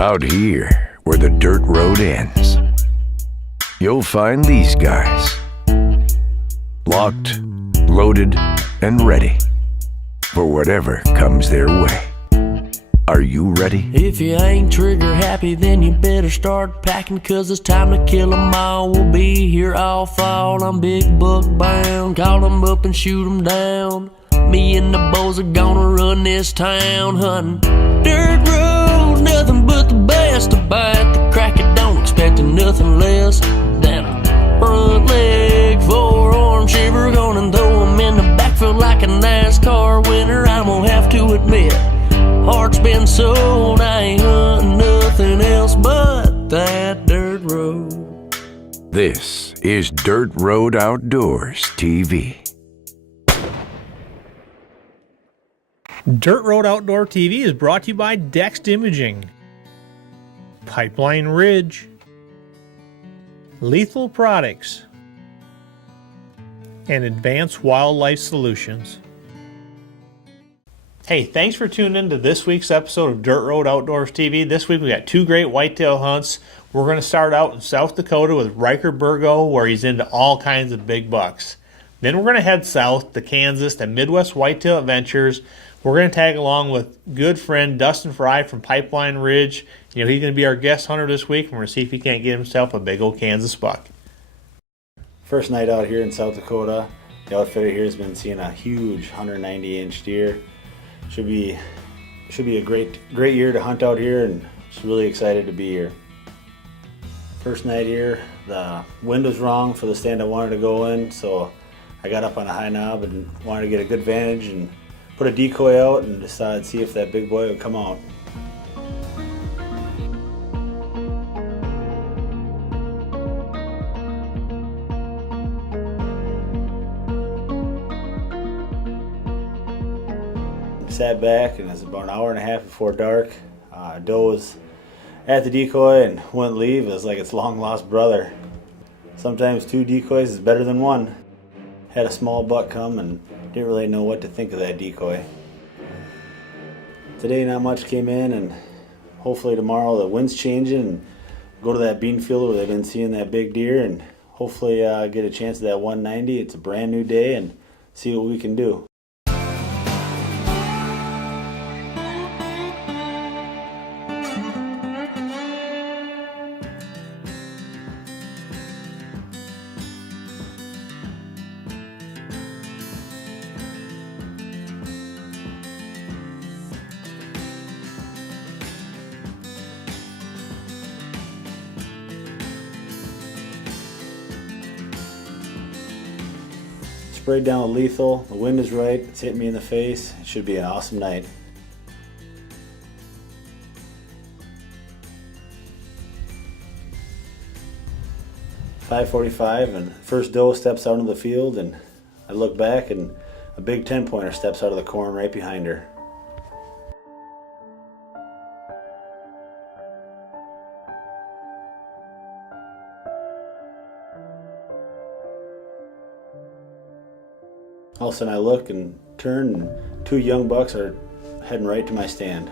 Out here, where the dirt road ends, you'll find these guys. Locked, loaded, and ready for whatever comes their way. Are you ready? If you ain't trigger happy, then you better start packing, 'cause it's time to kill 'em all. We'll be here all fall. I'm big buck bound. Call 'em up and shoot 'em down. Me and the boys are gonna run this town, hunting dirt roads, nothing but the best. To bite the crack, it don't expecting nothing less than a front leg, forearm shiver, gonna throw 'em in the backfield like a NASCAR winner. I'm gonna have to admit, heart's been sold. I ain't hunting nothing else but that dirt road. This is Dirt Road Outdoors TV. Dirt Road Outdoor TV is brought to you by Dext Imaging, Pipeline Ridge, Lethal Products, and Advanced Wildlife Solutions. Hey, thanks for tuning in to this week's episode of Dirt Road Outdoors TV. This week we got two great whitetail hunts. We're going to start out in South Dakota with Riker Burgo, where he's into all kinds of big bucks. Then we're going to head south to Kansas to Midwest Whitetail Adventures. We're going to tag along with good friend Dustin Fry from Pipeline Ridge. He's going to be our guest hunter this week, and we're going to see if he can't get himself a big old Kansas buck. First night out here in South Dakota. The outfitter here has been seeing a huge 190-inch deer. Should be a great year to hunt out here, and just really excited to be here. First night here, the wind was wrong for the stand I wanted to go in, so I got up on a high knob and wanted to get a good vantage and put a decoy out and decided to see if that big boy would come out. Sat back, and it was about an hour and a half before dark. Doe was at the decoy and wouldn't leave. It was like its long lost brother. Sometimes two decoys is better than one. Had a small buck come and didn't really know what to think of that decoy. Today not much came in, and hopefully tomorrow the wind's changing and go to that bean field where they've been seeing that big deer, and hopefully get a chance at that 190. It's a brand new day, and see what we can do. Sprayed down with lethal. The wind is right. It's hitting me in the face. It should be an awesome night. .545, and first doe steps out into the field, and I look back, and a big 10-pointer steps out of the corn right behind her. All of a sudden I look and turn, and two young bucks are heading right to my stand.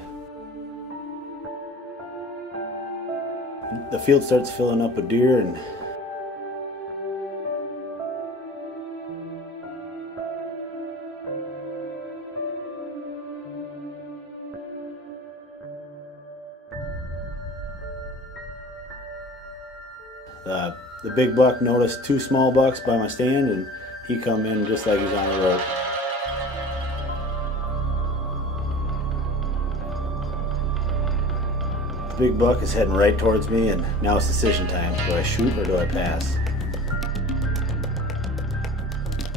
The field starts filling up with deer, and the big buck noticed two small bucks by my stand, and he come in just like he's on a rope. The big buck is heading right towards me, and now it's decision time. Do I shoot or do I pass?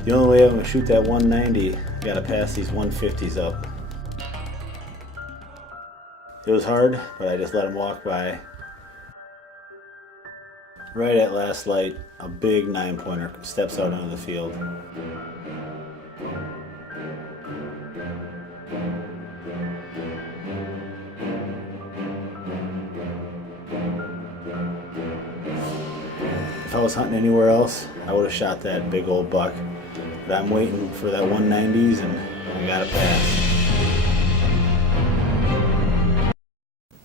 The only way I'm going to shoot that 190, I got to pass these 150s up. It was hard, but I just let him walk by. Right at last light, a big 9-pointer steps out onto the field. If I was hunting anywhere else, I would have shot that big old buck. But I'm waiting for that 190s, and I got to pass.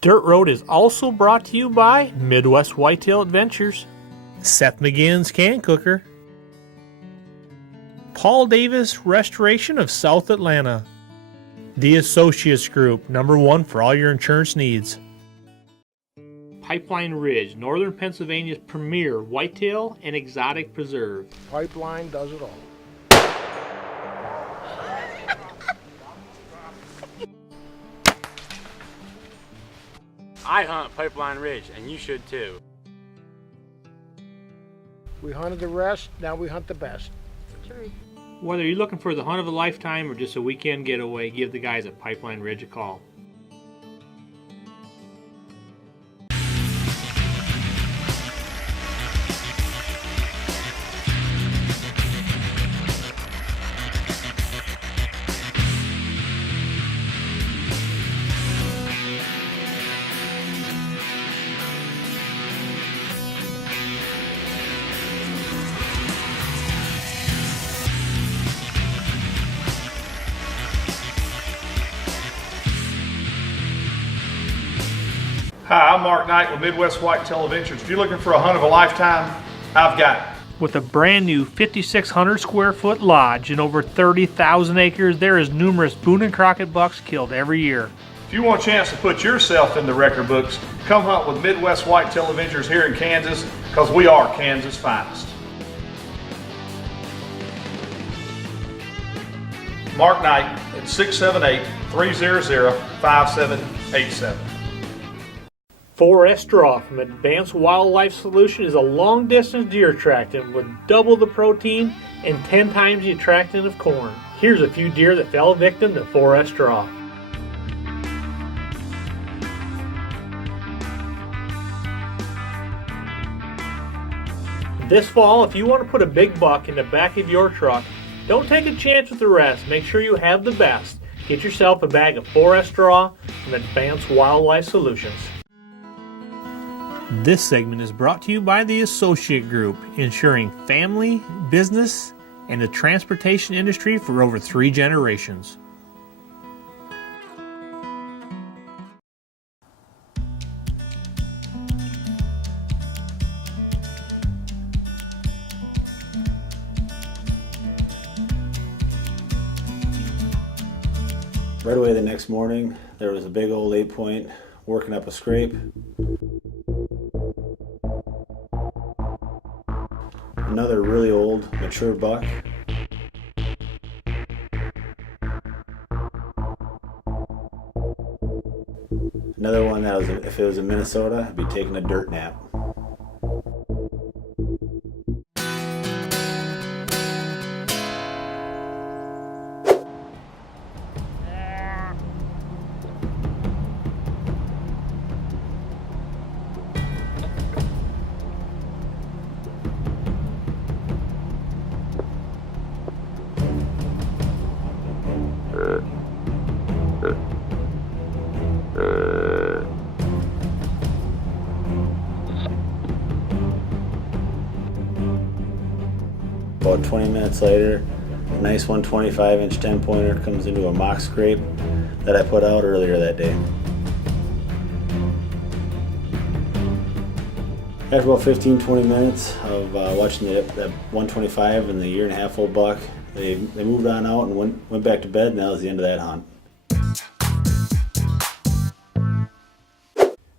Dirt Road is also brought to you by Midwest Whitetail Adventures, Seth McGinn's Can Cooker, Paul Davis Restoration of South Atlanta, The Associates Group, #1 for all your insurance needs, Pipeline Ridge, Northern Pennsylvania's premier whitetail and exotic preserve. Pipeline does it all. I hunt Pipeline Ridge, and you should too. We hunted the rest, now we hunt the best. Whether you're looking for the hunt of a lifetime or just a weekend getaway, give the guys at Pipeline Ridge a call. Hi, I'm Mark Knight with Midwest Whitetail Adventures. If you're looking for a hunt of a lifetime, I've got it. With a brand new 5,600 square foot lodge and over 30,000 acres, there is numerous Boone and Crockett bucks killed every year. If you want a chance to put yourself in the record books, come hunt with Midwest Whitetail Adventures here in Kansas, because we are Kansas' finest. Mark Knight at 678-300-5787. 4S Straw from Advanced Wildlife Solution is a long-distance deer attractant with double the protein and 10 times the attractant of corn. Here's a few deer that fell victim to 4S Straw. This fall, if you want to put a big buck in the back of your truck, don't take a chance with the rest. Make sure you have the best. Get yourself a bag of 4S Straw from Advanced Wildlife Solutions. This segment is brought to you by the Associate Group, ensuring family, business, and the transportation industry for over 3 generations. Right away the next morning, there was a big old 8-point working up a scrape. Another really old, mature buck. Another one that was, if it was in Minnesota, I'd be taking a dirt nap. About 20 minutes later, a nice 125-inch 10-pointer comes into a mock scrape that I put out earlier that day. After about 15-20 minutes of watching that 125 and the 1.5-year-old buck, they moved on out and went back to bed, and that was the end of that hunt.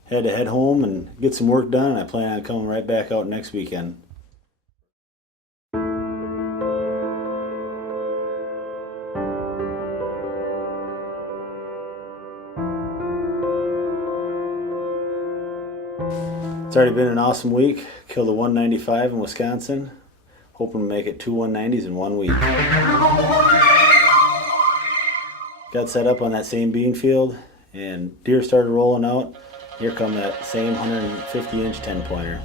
Had to head home and get some work done, and I plan on coming right back out next weekend. It's already been an awesome week. Killed a 195 in Wisconsin. Hoping to make it 2 190s in 1 week. Got set up on that same bean field, and deer started rolling out. Here come that same 150-inch 10-pointer.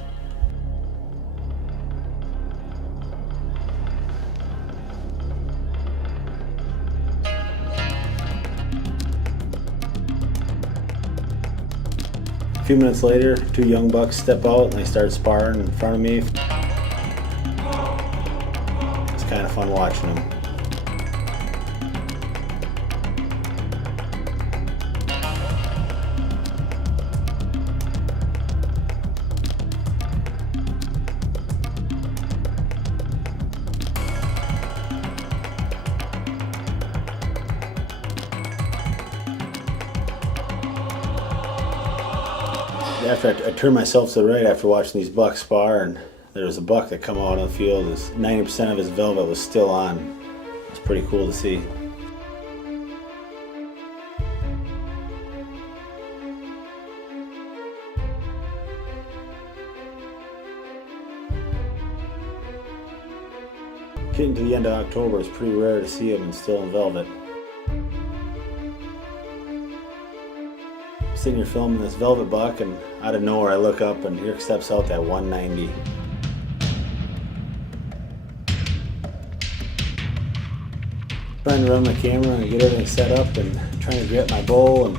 A few minutes later, 2 young bucks step out and they start sparring in front of me. It's kind of fun watching them. after I turned myself to the right after watching these bucks spar, and there was a buck that come out on the field. 90% of his velvet was still on. It's pretty cool to see. Getting to the end of October, it's pretty rare to see him still in velvet. Sitting here filming this velvet buck, and out of nowhere I look up and here steps out that 190. Trying to run my camera and get everything set up and trying to grip my bow, and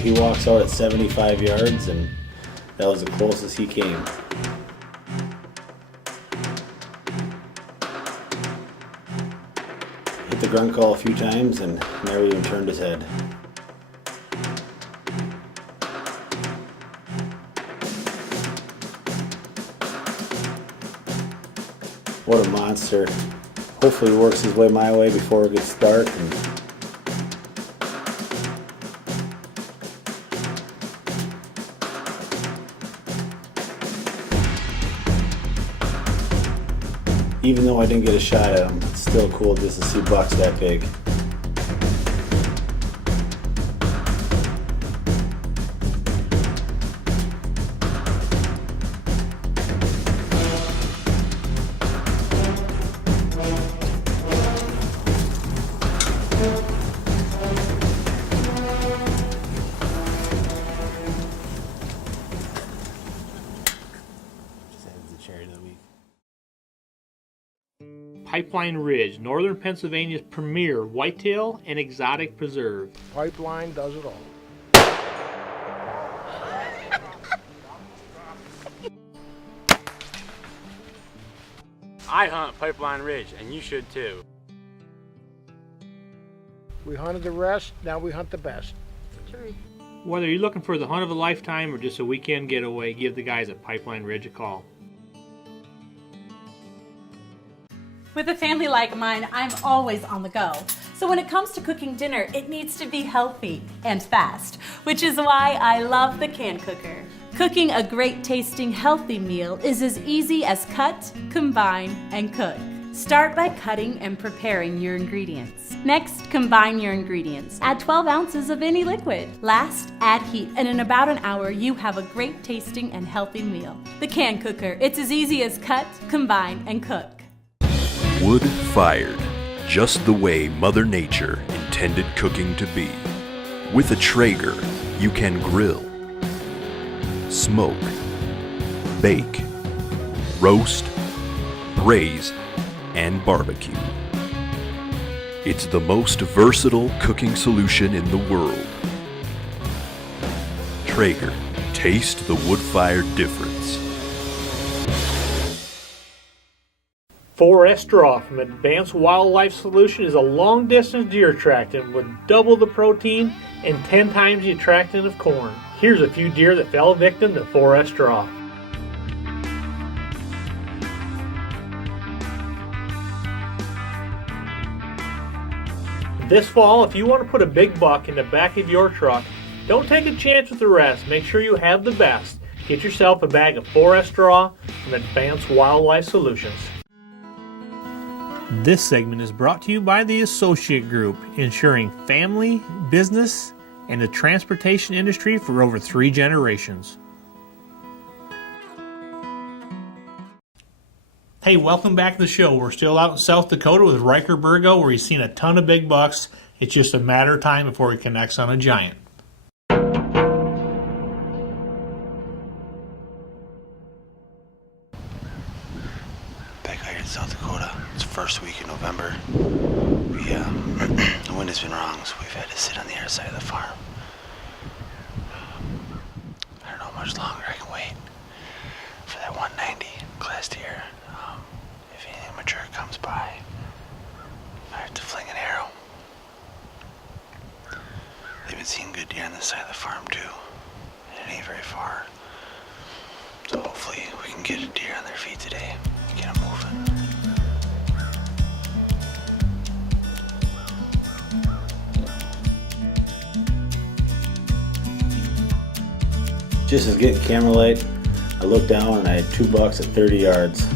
he walks out at 75 yards, and that was the closest he came. Hit the grunt call a few times and never even turned his head. What a monster. Hopefully he works his way my way before it gets dark. Even though I didn't get a shot at him, it's still cool just to see bucks that big. Just adds the cherry to the week. Pipeline Ridge, northern Pennsylvania's premier whitetail and exotic preserve. Pipeline does it all. I hunt Pipeline Ridge, and you should too. We hunted the rest, now we hunt the best. Whether you're looking for the hunt of a lifetime or just a weekend getaway, give the guys at Pipeline Ridge a call. With a family like mine, I'm always on the go. So when it comes to cooking dinner, it needs to be healthy and fast, which is why I love the can cooker. Cooking a great tasting, healthy meal is as easy as cut, combine, and cook. Start by cutting and preparing your ingredients. Next, combine your ingredients. Add 12 ounces of any liquid. Last, add heat, and in about an hour, you have a great tasting and healthy meal. The can cooker, it's as easy as cut, combine, and cook. Wood-fired, just the way Mother Nature intended cooking to be. With a Traeger, you can grill, smoke, bake, roast, braise, and barbecue. It's the most versatile cooking solution in the world. Traeger, taste the wood-fired difference. 4S Straw from Advanced Wildlife Solution is a long-distance deer attractant with double the protein and 10 times the attractant of corn. Here's a few deer that fell victim to 4S Straw. This fall, if you want to put a big buck in the back of your truck, don't take a chance with the rest. Make sure you have the best. Get yourself a bag of 4S Straw from Advanced Wildlife Solutions. This segment is brought to you by the Associate Group, ensuring family, business, and the transportation industry for over 3 generations. Hey, welcome back to the show. We're still out in South Dakota with Riker Burgo, where he's seen a ton of big bucks. It's just a matter of time before he connects on a giant. Back out here in South Dakota. It's first week in November. The wind has been wrong, so we've had to sit on the other side of the farm. I don't know how much longer I can wait for that 190 class deer. If anything mature comes by, I have to fling an arrow. They've been seeing good deer on this side of the farm too. ain't very far. So hopefully we can get a deer on their feet today and get them moving. Just as getting camera light, I looked down and I had 2 bucks at 30 yards.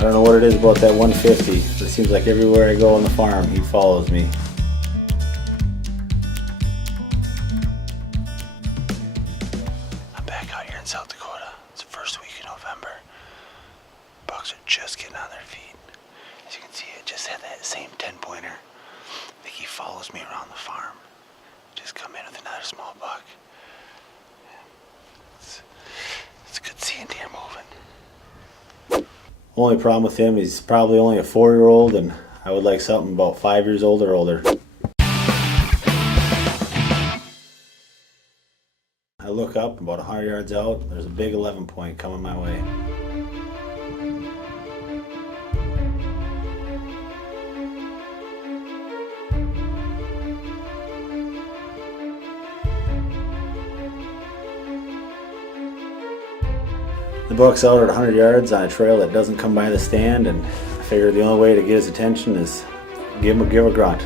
I don't know what it is about that 150, but it seems like everywhere I go on the farm, he follows me. I'm back out here in South Dakota. It's the first week in November. Bucks are just getting on their feet. As you can see, I just had that same 10-pointer. I think he follows me around the farm. Just come in with another small buck. It's good seeing deer moving. Only problem with him, he's probably only a 4-year-old, and I would like something about 5 years old or older. I look up, about 100 yards out, there's a big 11-point coming my way. The buck's out at 100 yards on a trail that doesn't come by the stand, and I figured the only way to get his attention is give a grunt.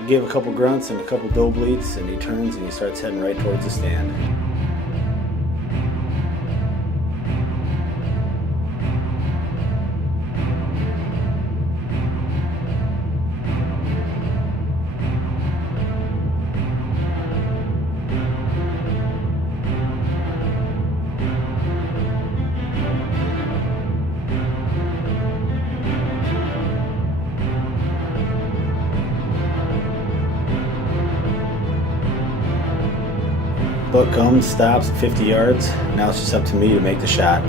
He gave a couple grunts and a couple doe bleats, and he turns and he starts heading right towards the stand. Buck comes, stops at 50 yards. Now it's just up to me to make the shot.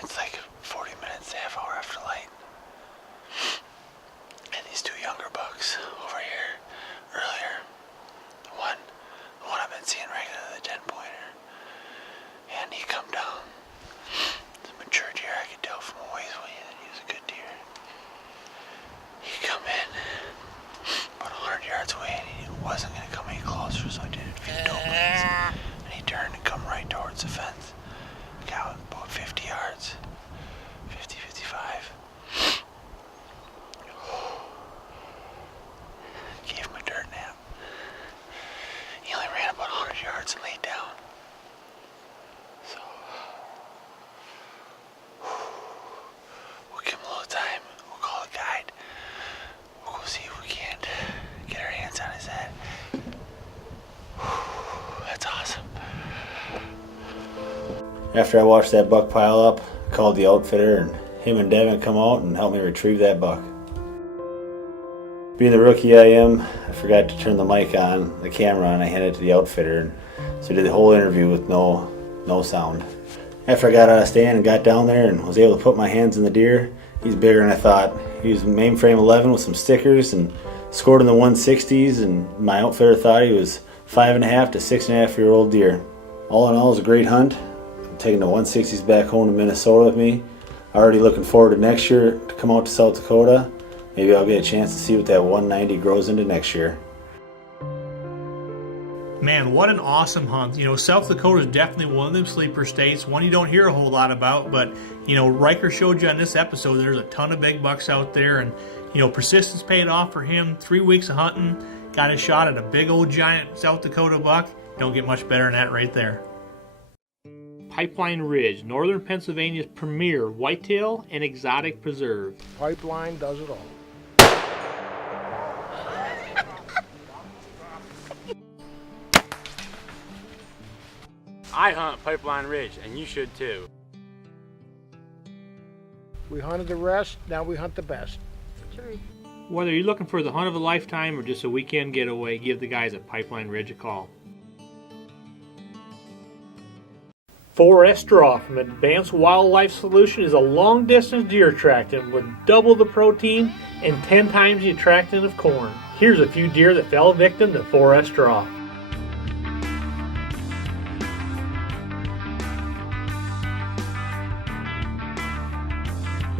It's like 40 minutes, half hour after light. And these 2 younger bucks over here earlier. The one I've been seeing regularly, the 10-pointer. And he come down. It's a mature deer, I could tell from a ways away that he was a good deer. He come in about 100 yards away, and he wasn't going to come any closer, so I did a few doe bleeds. And he turned and come right towards the fence. Got about 50 yards. 50, 55. Gave him a dirt nap. He only ran about 100 yards and laid down. So, we'll give him a little time. We'll call a guide. We'll go see if we can't get our hands on his head. That's awesome. After I washed that buck pile up, I called the outfitter, and him and Devin come out and help me retrieve that buck. Being the rookie I am, I forgot to turn the mic on, the camera on, I handed it to the outfitter, and so I did the whole interview with no sound. After I got out of stand and got down there and was able to put my hands in the deer, he's bigger than I thought. He was mainframe 11 with some stickers and scored in the 160s, and my outfitter thought he was 5.5 to 6.5-year-old deer. All in all, it was a great hunt. I'm taking the 160s back home to Minnesota with me. already looking forward to next year to come out to South Dakota. Maybe I'll get a chance to see what that 190 grows into next year. Man, what an awesome hunt. You know, South Dakota is definitely one of them sleeper states, one you don't hear a whole lot about, but, you know, Riker showed you on this episode there's a ton of big bucks out there, and, you know, persistence paid off for him. 3 weeks of hunting, got a shot at a big old giant South Dakota buck. Don't get much better than that right there. Pipeline Ridge, northern Pennsylvania's premier whitetail and exotic preserve. Pipeline does it all. I hunt Pipeline Ridge, and you should too. We hunted the rest, now we hunt the best. Whether you're looking for the hunt of a lifetime or just a weekend getaway, give the guys at Pipeline Ridge a call. 4S Draw from Advanced Wildlife Solution is a long-distance deer attractant with double the protein and 10 times the attractant of corn. Here's a few deer that fell victim to 4S Draw.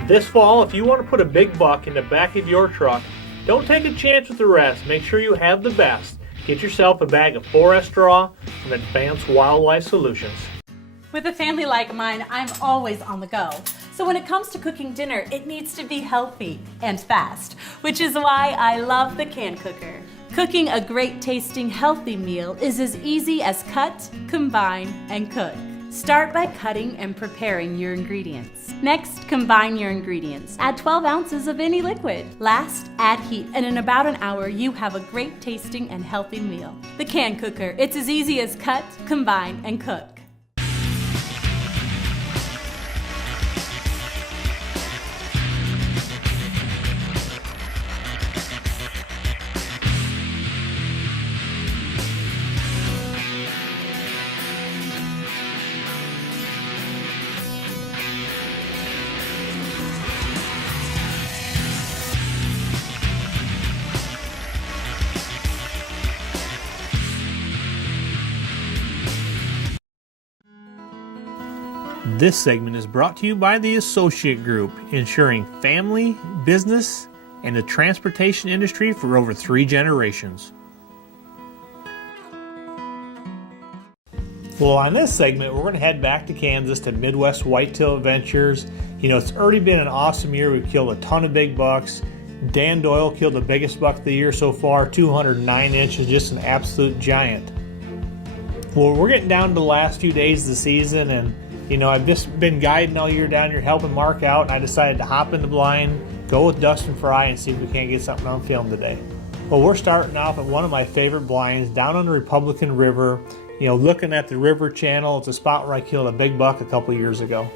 This fall, if you want to put a big buck in the back of your truck, don't take a chance with the rest. Make sure you have the best. Get yourself a bag of 4S Draw from Advanced Wildlife Solutions. With a family like mine, I'm always on the go. So when it comes to cooking dinner, it needs to be healthy and fast, which is why I love the can cooker. Cooking a great tasting healthy meal is as easy as cut, combine, and cook. Start by cutting and preparing your ingredients. Next, combine your ingredients. Add 12 ounces of any liquid. Last, add heat, and in about an hour, you have a great tasting and healthy meal. The can cooker, it's as easy as cut, combine, and cook. This segment is brought to you by the Associate Group, ensuring family, business, and the transportation industry for over 3 generations. Well, on this segment, we're going to head back to Kansas to Midwest Whitetail Adventures. You know, it's already been an awesome year. We've killed a ton of big bucks. Dan Doyle killed the biggest buck of the year so far, 209 inches, just an absolute giant. Well, we're getting down to the last few days of the season, and you know, I've just been guiding all year down here, helping Mark out, and I decided to hop in the blind, go with Dustin Fry, and see if we can't get something on film today. Well, we're starting off at one of my favorite blinds, down on the Republican River, you know, looking at the river channel. It's a spot where I killed a big buck a couple years ago.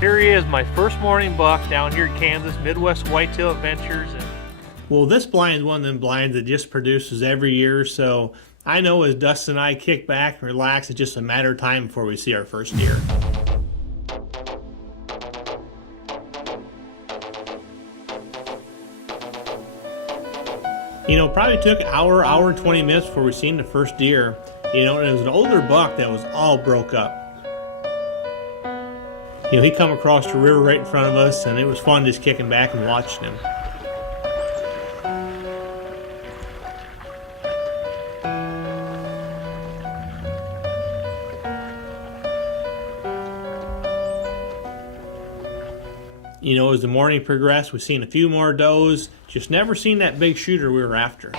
Here he is, my first morning buck down here in Kansas, Midwest Whitetail Adventures. Well, this blind is one of them blinds that just produces every year, so I know as Dustin and I kick back and relax, it's just a matter of time before we see our first deer. You know, it probably took an hour and 20 minutes before we seen the first deer. You know, and it was an older buck that was all broke up. You know, he come across the river right in front of us, and it was fun just kicking back and watching him. You know, as the morning progressed, we've seen a few more does, just never seen that big shooter we were after.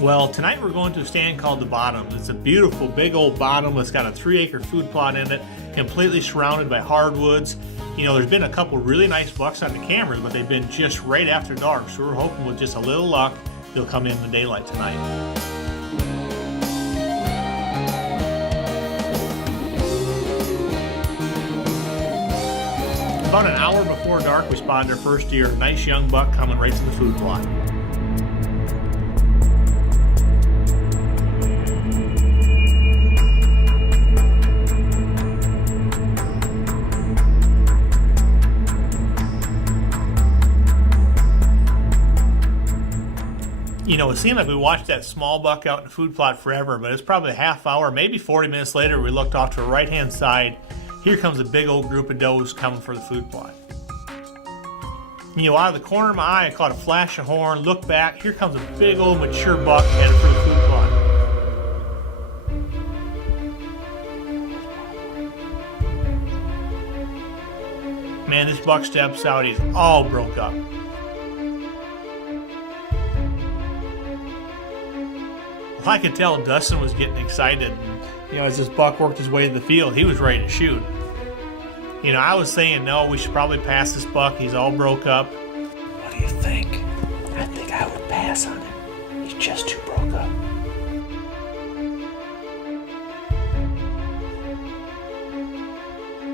Well, tonight we're going to a stand called The Bottom. It's a beautiful big old bottom. It's got a 3-acre food plot in it, completely surrounded by hardwoods. You know, there's been a couple really nice bucks on the cameras, but they've been just right after dark, so we're hoping with just a little luck, they'll come in the daylight tonight. About an hour before dark, we spotted our first deer, a nice young buck coming right to the food plot. It seemed like we watched that small buck out in the food plot forever, but it's probably a half hour, maybe 40 minutes later, we looked off to the right-hand side. Here comes a big old group of does coming for the food plot. Out of the corner of my eye, I caught a flash of horn, looked back, here comes a big old mature buck headed for the food plot. Man, this buck steps out, he's all broke up. Well, I could tell Dustin was getting excited. And, as this buck worked his way to the field, he was ready to shoot. I was saying, no, we should probably pass this buck. He's all broke up. What do you think? I think I would pass on him. He's just too broke up.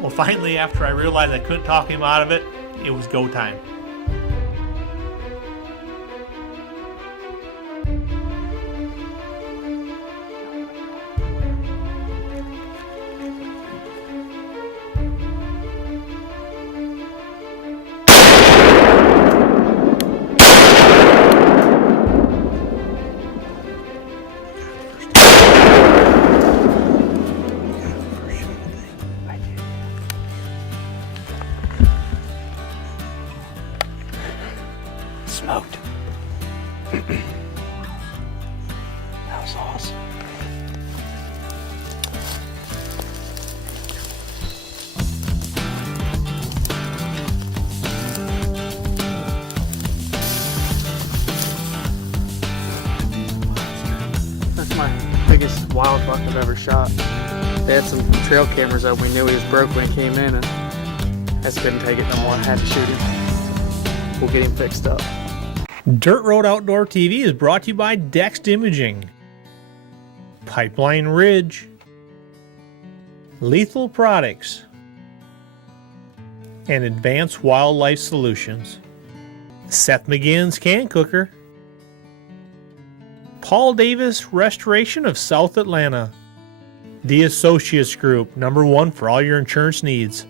Well, finally, after I realized I couldn't talk him out of it, it was go time. Smoked. That was awesome. That's my biggest wild buck I've ever shot. They had some trail cameras up. We knew he was broke when he came in, and I just couldn't take it no more. I had to shoot him. We'll get him fixed up. Dirt Road Outdoor TV is brought to you by Dext Imaging, Pipeline Ridge, Lethal Products, and Advanced Wildlife Solutions, Seth McGinn's Can Cooker, Paul Davis Restoration of South Atlanta, The Associates Group, #1 for all your insurance needs,